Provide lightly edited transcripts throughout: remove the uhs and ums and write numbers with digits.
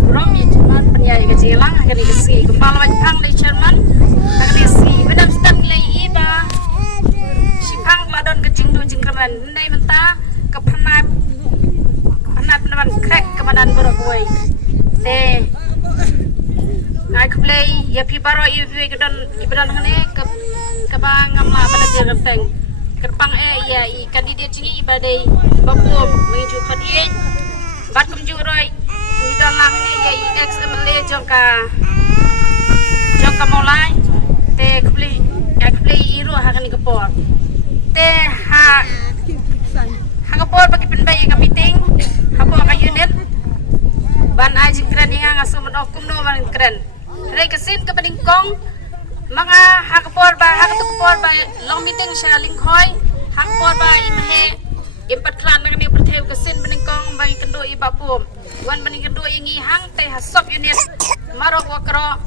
brom ya Jerman penyai ke jelang akan dikesi kembali pang di Jerman akan dikesi bedam stang nilai iba sipang ladon ke jingdu jingkeran nai mentah ke penat penaman krek kemadan beragoi teh ngai kuplay ya pi baro iwi ke don ibadan hane ke bang ngamla pada jerepeng kerpang ya I kandidat jingi ibadai bapuam menginju khadien bat kumjuroi ni dalang ni ya ex MLA jongka molai te kuplay iru hakan ni kepor te ha kepor bagi penbai ka meeting hapo ka unit ban aji keren yang ngaso medokum no ban keren rei kesin ke peningkong mga hakapor ba long meeting siya linghoy hakapor ba imhe impat klan na kani pertheu kesin peningkong bagi kendo ibapum wan bening kendo ingi hang teh hasop unit marok wakro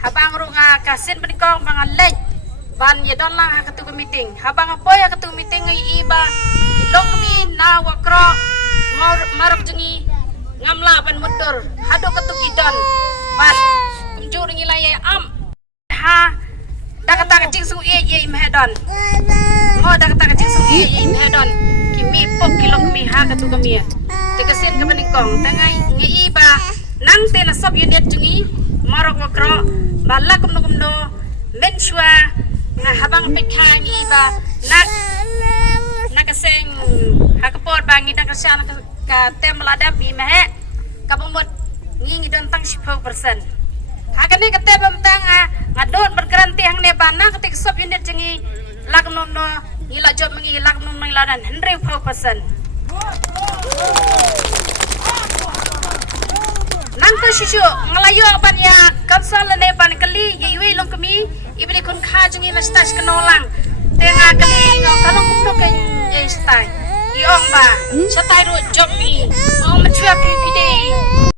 habang ru nga kasin peningkong bang lej ban ye don lang hakatu ke meeting habang apoy hakatu meeting ngai iba long mi na wakro marok jengi ngamla ban motor hado ketu idon ban kumjur ngi laye am ha dakata kecing su ye imhedon oh dakata kecing su ye imhedon kimi pok kilong mi ha katu kami tekesin ke peningkong tengai ngi iba nang te na sob unit jengi marok wakro bala kumno mensua na habang pekha ngi iba nak keseng hakapor bangi dak kesyan ka tem ladap bi mehe kapumut ngi don tang 10%. Hakane kate bamtang ngadot bergaranti hang ne bana ketik sob unit jengi lagnom no ngila job mengi lagnom nang ladan 100%. Nang ko shishu ngalayo ban ya kansal ne ban kali yewi long kami ibri kun kha jengi na stas kanolang tenga kali kalong kumno ken ye stai iong ba satai ro job mi ong machua pide